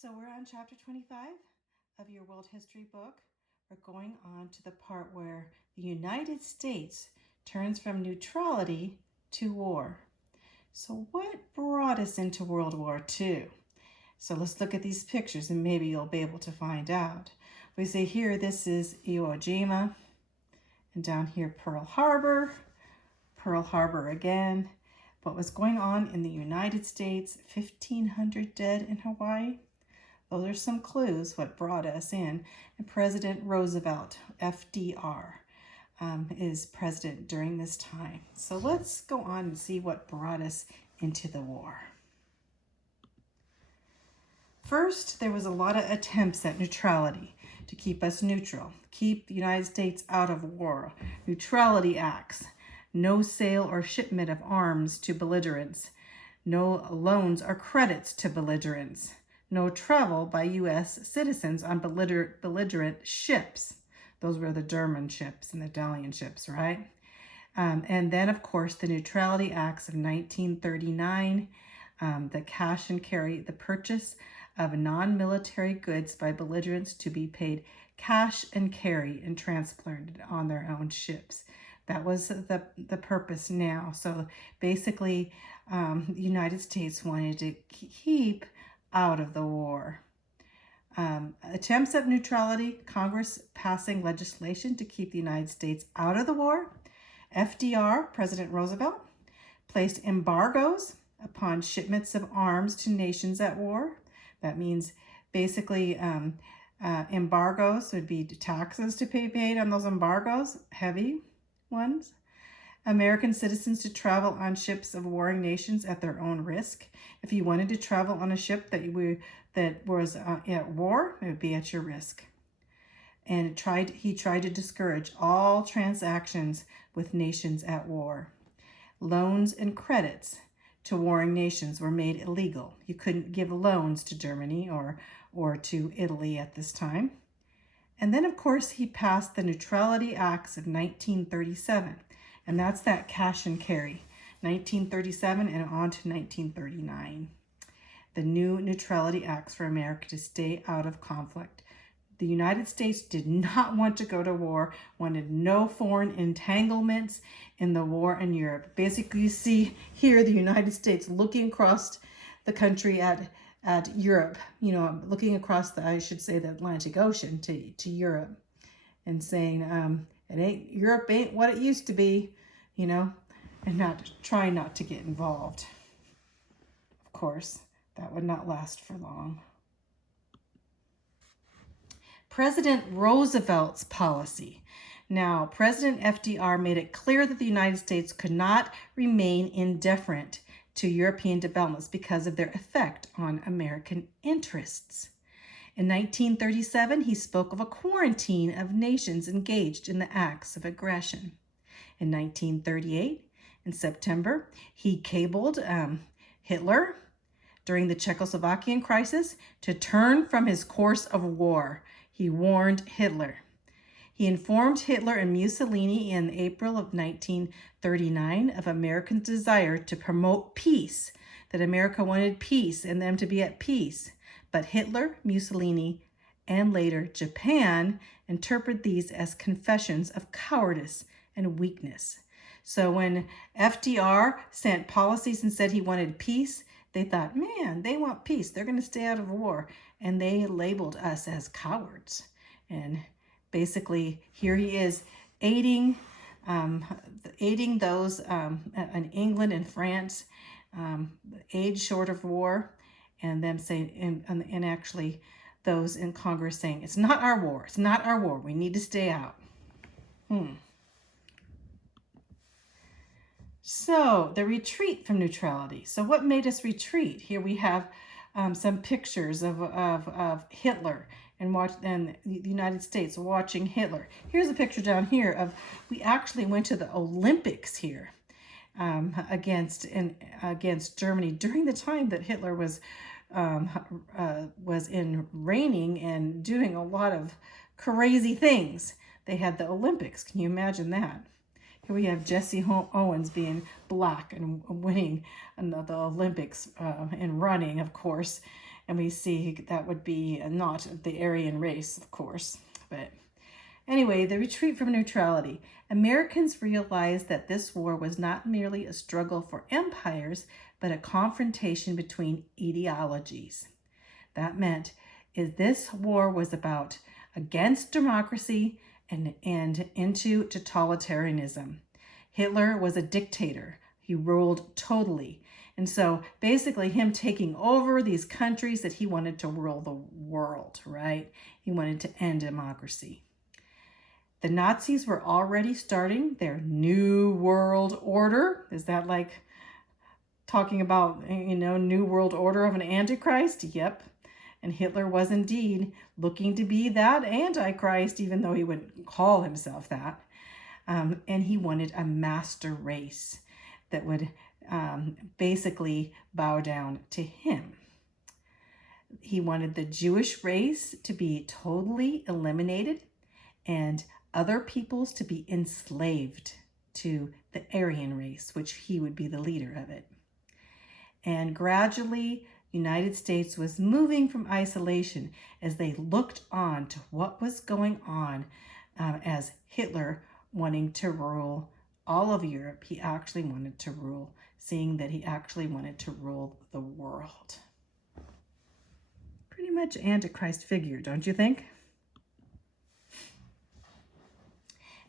So we're on chapter 25 of your world history book. We're going on to the part where the United States turns from neutrality to war. So what brought us into World War II? So let's look at these pictures and maybe you'll be able to find out. We say here this is Iwo Jima, and down here Pearl Harbor again. What was going on in the United States? 1,500 dead in Hawaii. Those are some clues what brought us in. And President Roosevelt, FDR, is president during this time. So let's go on and see what brought us into the war. First, there was a lot of attempts at neutrality to keep us neutral, keep the United States out of war. Neutrality acts, no sale or shipment of arms to belligerents, no loans or credits to belligerents, no travel by U.S. citizens on belligerent ships. Those were the German ships and the Italian ships, right? And then, of course, the Neutrality Acts of 1939, the cash and carry, the purchase of non-military goods by belligerents to be paid cash and carry and transported on their own ships. That was the purpose now. So basically, the United States wanted to keep out of the war. Attempts at neutrality, Congress passing legislation to keep the United States out of the war. FDR, President Roosevelt, placed embargoes upon shipments of arms to nations at war. That means basically embargoes would be taxes to be paid on those embargoes, heavy ones. American citizens to travel on ships of warring nations at their own risk. If you wanted to travel on a ship that was at war, it would be at your risk. And he tried to discourage all transactions with nations at war. Loans and credits to warring nations were made illegal. You couldn't give loans to Germany or to Italy at this time. And then, of course, he passed the Neutrality Acts of 1937. And that's that cash and carry, 1937 and on to 1939. The new Neutrality Acts for America to stay out of conflict. The United States did not want to go to war, wanted no foreign entanglements in the war in Europe. Basically, you see here the United States looking across the country at Europe, looking across the Atlantic Ocean to Europe and saying, Europe ain't what it used to be, and trying not to get involved. Of course, that would not last for long. President Roosevelt's policy. Now, President FDR made it clear that the United States could not remain indifferent to European developments because of their effect on American interests. In 1937, he spoke of a quarantine of nations engaged in the acts of aggression. In 1938, in September, he cabled Hitler during the Czechoslovakian crisis to turn from his course of war. He warned Hitler. He informed Hitler and Mussolini in April of 1939 of Americans' desire to promote peace, that America wanted peace and them to be at peace. But Hitler, Mussolini, and later Japan interpret these as confessions of cowardice and weakness. So when FDR sent policies and said he wanted peace, they thought, man, they want peace. They're going to stay out of war. And they labeled us as cowards. And basically, here he is aiding those in England and France, age short of war, and them saying, and actually those in Congress saying, it's not our war. It's not our war. We need to stay out. So the retreat from neutrality. So what made us retreat? Here we have some pictures of Hitler and the United States watching Hitler. Here's a picture down here of, we actually went to the Olympics here against Germany during the time that Hitler was in reigning and doing a lot of crazy things. They had the Olympics. Can you imagine that? Here we have Jesse Owens being black and winning the Olympics in running, of course. And we see that would be not the Aryan race, of course. But anyway, the retreat from neutrality. Americans realized that this war was not merely a struggle for empires, but a confrontation between ideologies. That meant this war was about against democracy and into totalitarianism. Hitler was a dictator. He ruled totally. And so basically him taking over these countries that he wanted to rule the world, right? He wanted to end democracy. The Nazis were already starting their New World Order. Is that like talking about, New World Order of an Antichrist? Yep. And Hitler was indeed looking to be that Antichrist, even though he wouldn't call himself that. And he wanted a master race that would basically bow down to him. He wanted the Jewish race to be totally eliminated and other peoples to be enslaved to the Aryan race, which he would be the leader of it. And gradually, the United States was moving from isolation as they looked on to what was going on as Hitler wanting to rule all of Europe. He actually wanted to rule, seeing that he actually wanted to rule the world. Pretty much Antichrist figure, don't you think?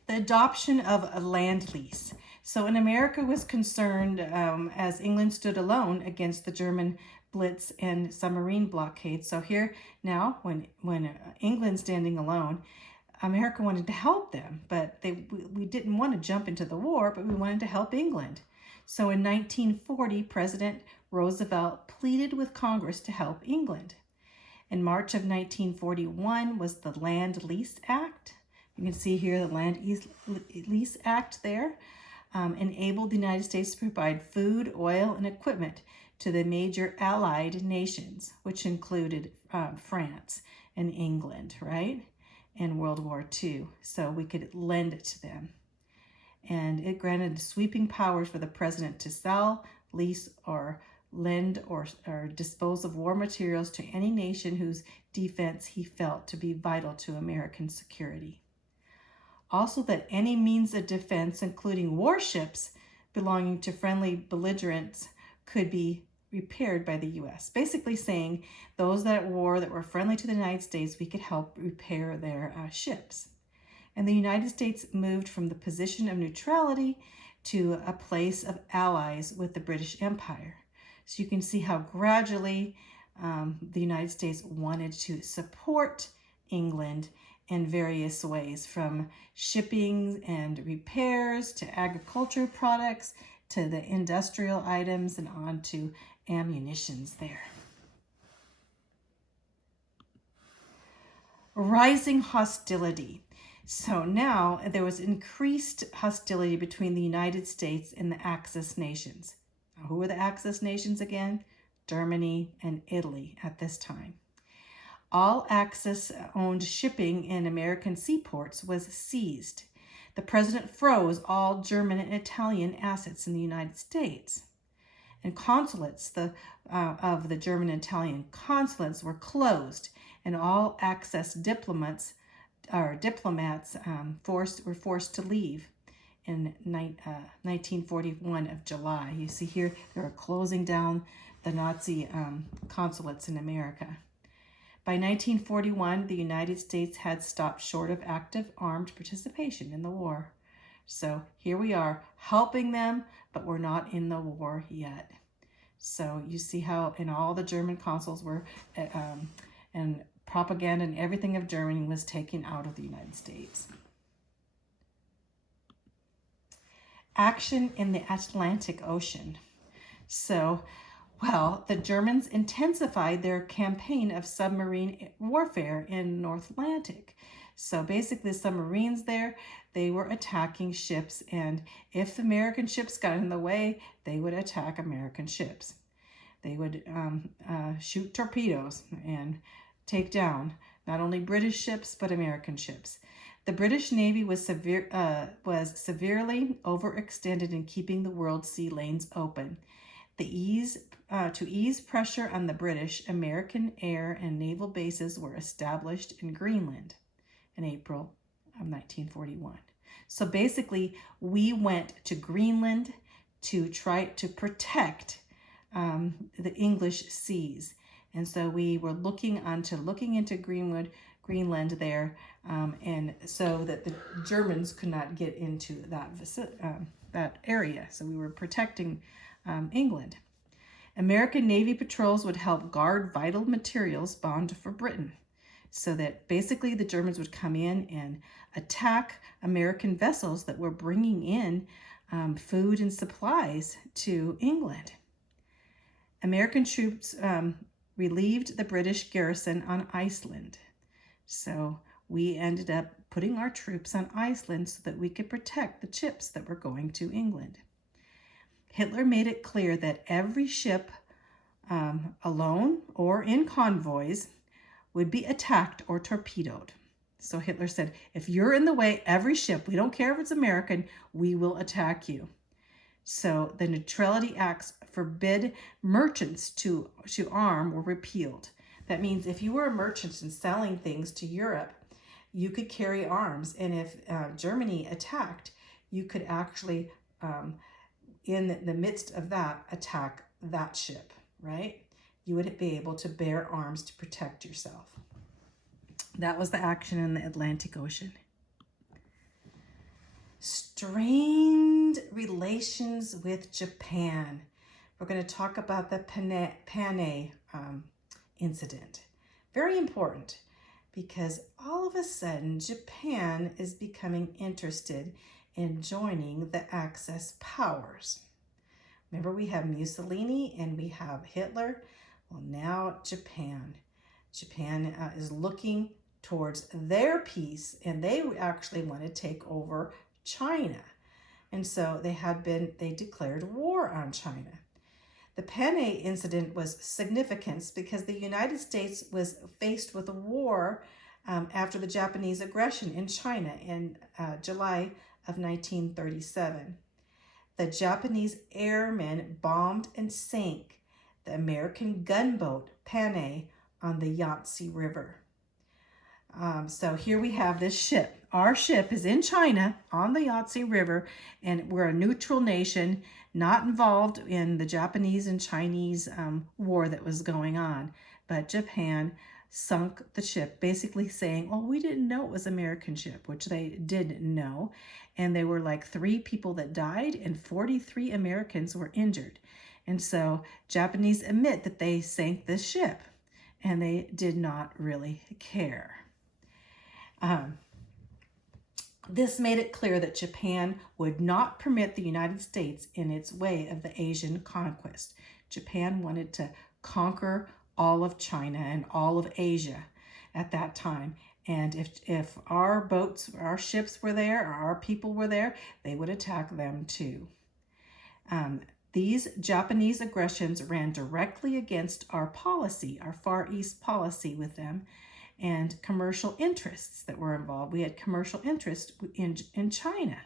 The adoption of a land lease. So in America was concerned as England stood alone against the German Blitz and submarine blockade. So here now, when England's standing alone, America wanted to help them, but we didn't want to jump into the war, but we wanted to help England. So in 1940, President Roosevelt pleaded with Congress to help England. In March of 1941 was the Land Lease Act. You can see here the Land Lease Act there enabled the United States to provide food, oil, and equipment to the major allied nations, which included France and England, right? In World War II. So we could lend it to them. And it granted sweeping powers for the president to sell, lease, or lend or dispose of war materials to any nation whose defense he felt to be vital to American security. Also that any means of defense, including warships belonging to friendly belligerents, could be repaired by the U.S. Basically saying those that at war that were friendly to the United States, we could help repair their ships. And the United States moved from the position of neutrality to a place of allies with the British Empire. So you can see how gradually the United States wanted to support England in various ways, from shipping and repairs to agricultural products to the industrial items and on to ammunitions there. Rising hostility. So now there was increased hostility between the United States and the Axis nations. Now, who were the Axis nations again? Germany and Italy at this time. All Axis-owned shipping in American seaports was seized. The president froze all German and Italian assets in the United States. And consulates of the German and Italian consulates were closed, and all Axis diplomats were forced to leave in 1941 of July. You see here, they were closing down the Nazi consulates in America. By 1941, the United States had stopped short of active armed participation in the war. So here we are, helping them, but we're not in the war yet. So you see how in all the German consuls were, and propaganda and everything of Germany was taken out of the United States. Action in the Atlantic Ocean. So, well, the Germans intensified their campaign of submarine warfare in North Atlantic. So basically the submarines there, they were attacking ships, and if American ships got in the way, they would attack American ships. They would shoot torpedoes and take down not only British ships, but American ships. The British Navy was severely overextended in keeping the world's sea lanes open. To ease pressure on the British, American air and naval bases were established in Greenland in April of 1941. So basically, we went to Greenland to try to protect the English seas. And so we were looking into Greenland there, and so that the Germans could not get into that area. So we were protecting England. American Navy patrols would help guard vital materials bound for Britain, so that basically the Germans would come in and attack American vessels that were bringing in food and supplies to England. American troops relieved the British garrison on Iceland. So we ended up putting our troops on Iceland so that we could protect the ships that were going to England. Hitler made it clear that every ship, alone or in convoys, would be attacked or torpedoed. So Hitler said, if you're in the way, every ship, we don't care if it's American, we will attack you. So the Neutrality Acts forbid merchants to arm were repealed. That means if you were a merchant and selling things to Europe, you could carry arms. And if Germany attacked, you could actually, in the midst of that, attack that ship, right? You would be able to bear arms to protect yourself. That was the action in the Atlantic Ocean. Strained relations with Japan. We're going to talk about the Panay incident. Very important, because all of a sudden Japan is becoming interested in joining the Axis powers. Remember, we have Mussolini and we have Hitler. Well, now Japan. Japan is looking towards their peace, and they actually want to take over China. And so they declared war on China. The Panay incident was significant because the United States was faced with a war after the Japanese aggression in China in July of 1937. The Japanese airmen bombed and sank the American gunboat Panay on the Yangtze River. So here we have this ship. Our ship is in China on the Yangtze River, and we're a neutral nation, not involved in the Japanese and Chinese war that was going on. But Japan sunk the ship, basically saying, oh, we didn't know it was an American ship, which they did know. And there were like 3 people that died and 43 Americans were injured. And so Japanese admit that they sank this ship, and they did not really care. This made it clear that Japan would not permit the United States in its way of the Asian conquest. Japan wanted to conquer all of China and all of Asia at that time. And if our boats, our ships were there, or our people were there, they would attack them too. These Japanese aggressions ran directly against our policy, our Far East policy with them, and commercial interests that were involved. We had commercial interest in China.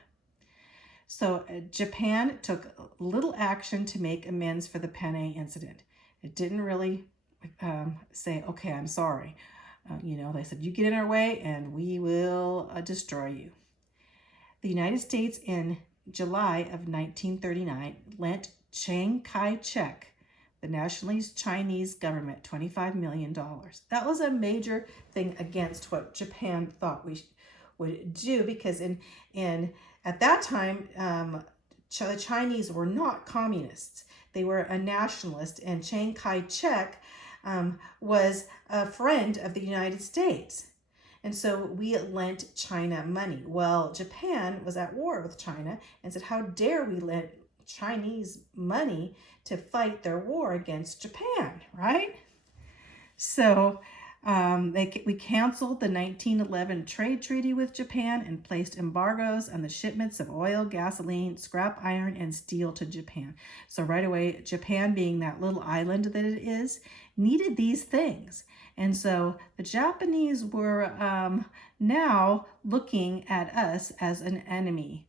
So Japan took little action to make amends for the Panay incident. It didn't really say, okay, I'm sorry. They said, you get in our way and we will destroy you. The United States in July of 1939 lent Chiang Kai-shek, the nationalist Chinese government, $25 million. That was a major thing against what Japan thought we would do, because at that time, the Chinese were not communists. They were a nationalist, and Chiang Kai-shek was a friend of the United States. And so we lent China money. Well, Japan was at war with China and said, how dare we lend Chinese money to fight their war against Japan, right? So we canceled the 1911 trade treaty with Japan and placed embargoes on the shipments of oil, gasoline, scrap iron, and steel to Japan. So right away, Japan, being that little island that it is, needed these things. And so the Japanese were now looking at us as an enemy,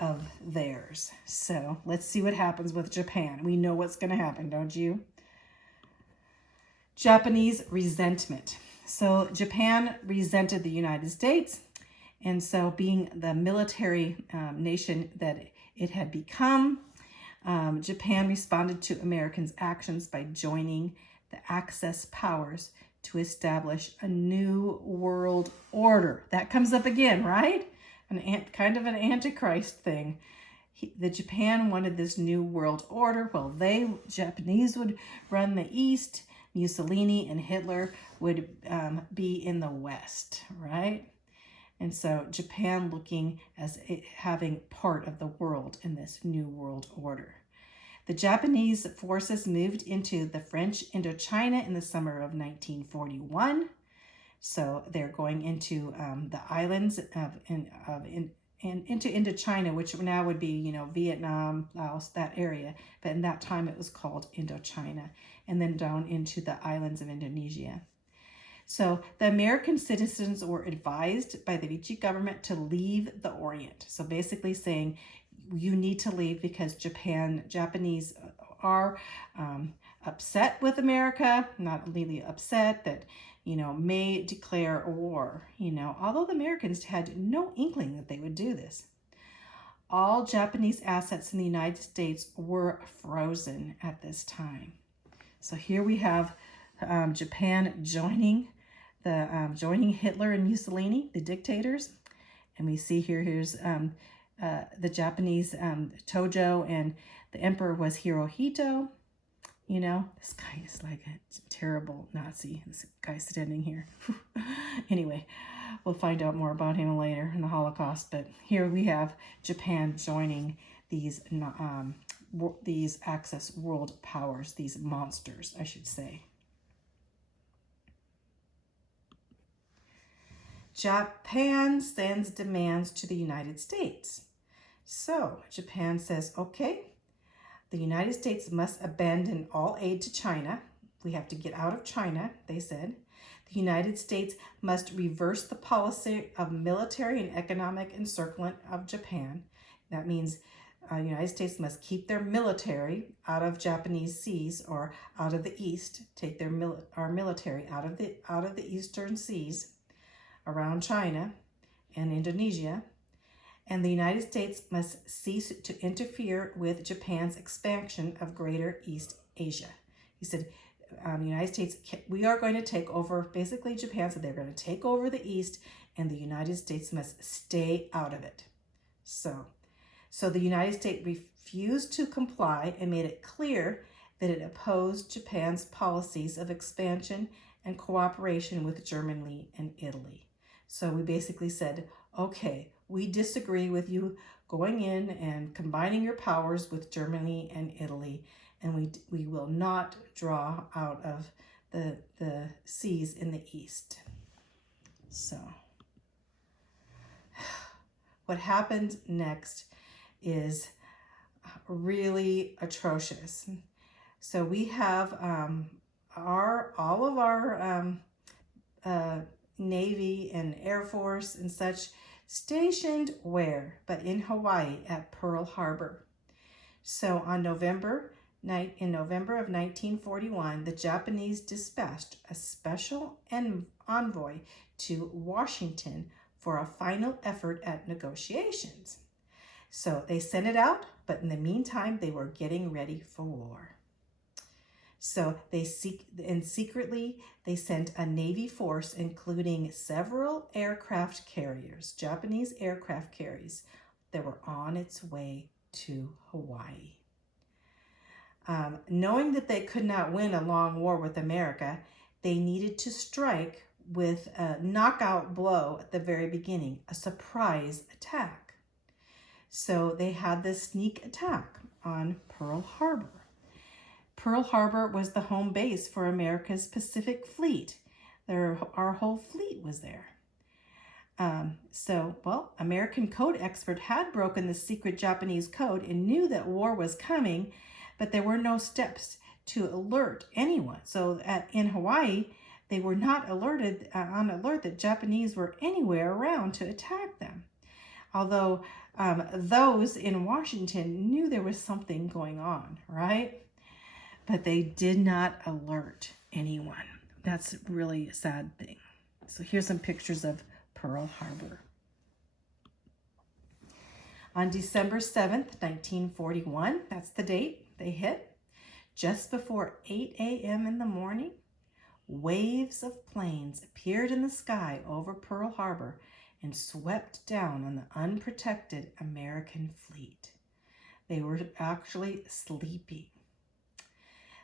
of theirs. So let's see what happens with Japan. We know what's going to happen, don't you? Japanese resentment. So Japan resented the United States, and so being the military nation that it had become, Japan responded to Americans' actions by joining the Axis powers to establish a new world order. That comes up again, right? Kind of an antichrist thing. The Japan wanted this new world order. Well, Japanese would run the East. Mussolini and Hitler would be in the West, right? And so Japan looking as having part of the world in this new world order. The Japanese forces moved into the French Indochina in the summer of 1941. So they're going into the islands into Indochina, which now would be, Vietnam, Laos, that area. But in that time, it was called Indochina, and then down into the islands of Indonesia. So the American citizens were advised by the Vichy government to leave the Orient. So basically saying, you need to leave because Japanese are upset with America, not really upset that, may declare a war, although the Americans had no inkling that they would do this. All Japanese assets in the United States were frozen at this time. So here we have Japan joining Hitler and Mussolini, the dictators. And we see here's the Japanese Tojo, and the emperor was Hirohito. This guy is like a terrible Nazi, this guy standing here. Anyway, we'll find out more about him later in the Holocaust. But here we have Japan joining these Axis world powers, these monsters, I should say. Japan sends demands to the United States. So Japan says, okay, the United States must abandon all aid to China. We have to get out of China, they said. The United States must reverse the policy of military and economic encirclement of Japan. That means the United States must keep their military out of Japanese seas or out of the East, take our military out of the eastern seas around China and Indonesia. And the United States must cease to interfere with Japan's expansion of Greater East Asia. He said, the United States, we are going to take over, basically Japan said they're going to take over the East, and the United States must stay out of it. So the United States refused to comply and made it clear that it opposed Japan's policies of expansion and cooperation with Germany and Italy. So we basically said, okay, we disagree with you going in and combining your powers with Germany and Italy, and we will not draw out of the seas in the East. So what happened next is really atrocious. So we have all of our Navy and Air Force and such stationed where? But in Hawaii at Pearl Harbor. So in November of 1941, the Japanese dispatched a special envoy to Washington for a final effort at negotiations. So they sent it out, but in the meantime, they were getting ready for war. So secretly, they sent a Navy force, including several aircraft carriers, Japanese aircraft carriers, that were on its way to Hawaii. Knowing that they could not win a long war with America, they needed to strike with a knockout blow at the very beginning, a surprise attack. So they had this sneak attack on Pearl Harbor. Pearl Harbor was the home base for America's Pacific Fleet. Our whole fleet was there. American code expert had broken the secret Japanese code and knew that war was coming, but there were no steps to alert anyone. So in Hawaii, they were not on alert that Japanese were anywhere around to attack them. Although those in Washington knew there was something going on, right? But they did not alert anyone. That's really a sad thing. So here's some pictures of Pearl Harbor. On December 7th, 1941, that's the date they hit, just before 8 a.m. in the morning, waves of planes appeared in the sky over Pearl Harbor and swept down on the unprotected American fleet. They were actually sleeping.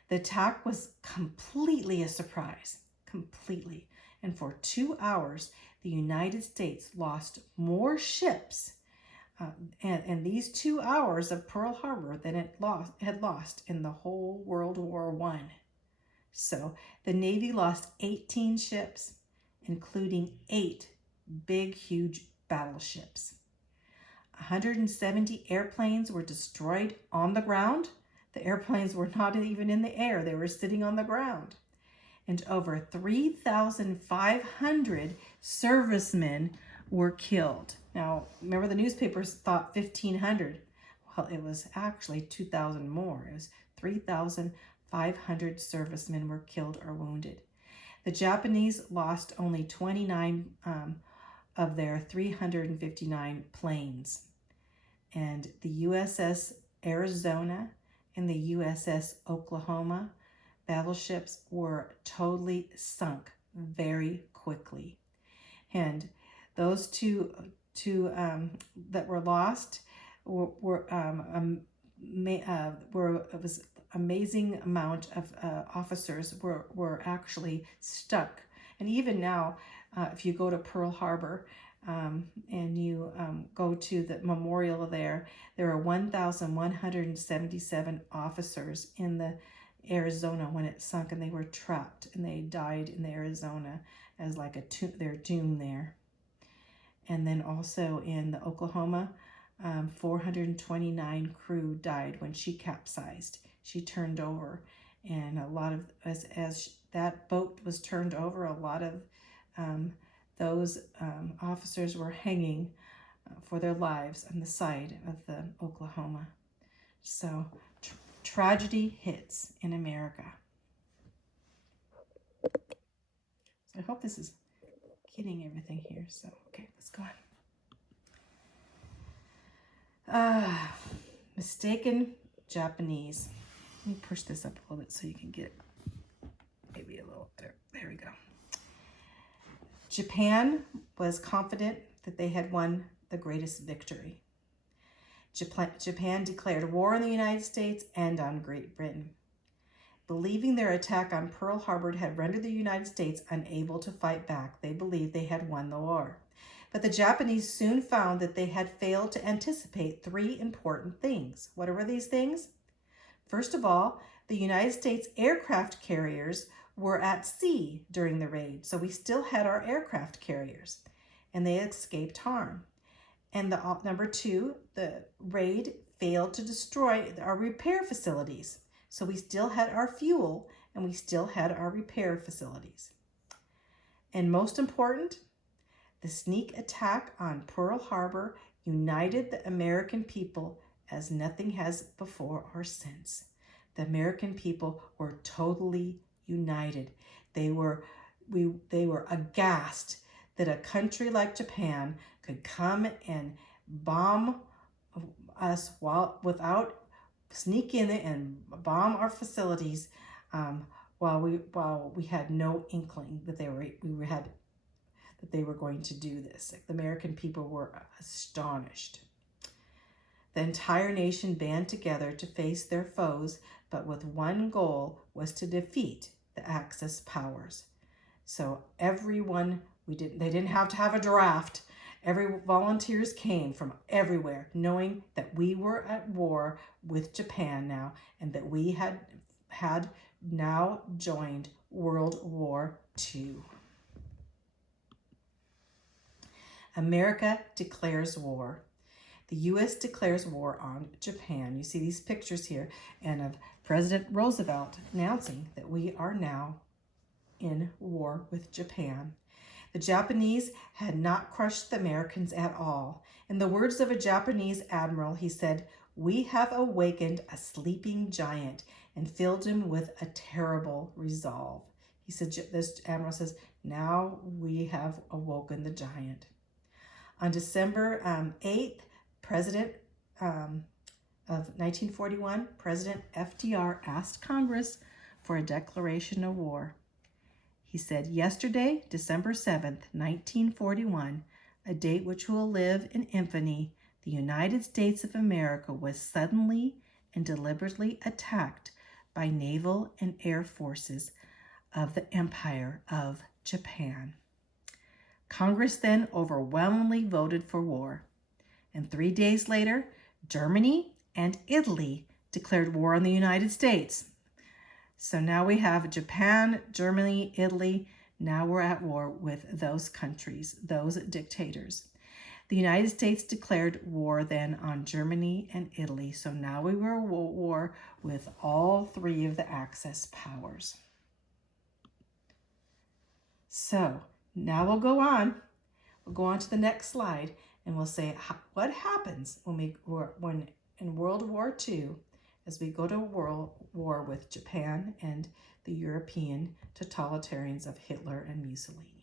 The attack was completely a surprise, completely. And for 2 hours, the United States lost more ships and these 2 hours of Pearl Harbor than it had lost in the whole World War I. So the Navy lost 18 ships, including 8 big, huge battleships. 170 airplanes were destroyed on the ground. The airplanes were not even in the air. They were sitting on the ground. And over 3,500 servicemen were killed. Now, remember the newspapers thought 1,500. Well, it was actually 2,000 more. It was 3,500 servicemen were killed or wounded. The Japanese lost only 29 of their 359 planes. And the USS Arizona and the USS Oklahoma battleships were totally sunk very quickly. And those two that were lost were it was amazing amount of officers were actually stuck. And even now, if you go to Pearl Harbor and you go to the memorial there are 1,177 officers in the Arizona when it sunk, and they were trapped and they died in the Arizona as like their tomb there. And then also in the Oklahoma, 429 crew died when she capsized. She turned over, and a lot of as that boat was turned over, a lot of those officers were hanging for their lives on the side of the Oklahoma. So tragedy hits in America. So I hope this is getting everything here. So, okay, let's go on. Mistaken Japanese. Let me push this up a little bit so you can get maybe a little better. There we go. Japan was confident that they had won the greatest victory. Japan declared war on the United States and on Great Britain. Believing their attack on Pearl Harbor had rendered the United States unable to fight back, they believed they had won the war. But the Japanese soon found that they had failed to anticipate 3 important things. What were these things? First of all, the United States aircraft carriers were at sea during the raid, so we still had our aircraft carriers, and they escaped harm. And number 2, the raid failed to destroy our repair facilities. So we still had our fuel and we still had our repair facilities. And most important, the sneak attack on Pearl Harbor united the American people as nothing has before or since. The American people were totally united. They were aghast that a country like Japan could come and bomb us without sneak in and bomb our facilities while we had no inkling that they were going to do this. The American people were astonished. The entire nation band together to face their foes, but with one goal, was to defeat the Axis powers. So everyone, they didn't have to have a draft. Volunteers came from everywhere, knowing that we were at war with Japan now, and that we had now joined World War II. America declares war. The U.S. declares war on Japan. You see these pictures here, and of President Roosevelt announcing that we are now in war with Japan. The Japanese had not crushed the Americans at all. In the words of a Japanese admiral, he said, "We have awakened a sleeping giant and filled him with a terrible resolve." He said, this admiral says, now we have awoken the giant. On December 8th, President of 1941, President FDR asked Congress for a declaration of war. He said, "Yesterday, December 7th, 1941, a date which will live in infamy, the United States of America was suddenly and deliberately attacked by naval and air forces of the Empire of Japan." Congress then overwhelmingly voted for war. And 3 days later, Germany and Italy declared war on the United States. So now we have Japan, Germany, Italy. Now we're at war with those countries, those dictators. The United States declared war then on Germany and Italy. So now we were at war with all three of the Axis powers. So now we'll go on. We'll go on to the next slide, and we'll say what happens when in World War II, as we go to world war with Japan and the European totalitarians of Hitler and Mussolini.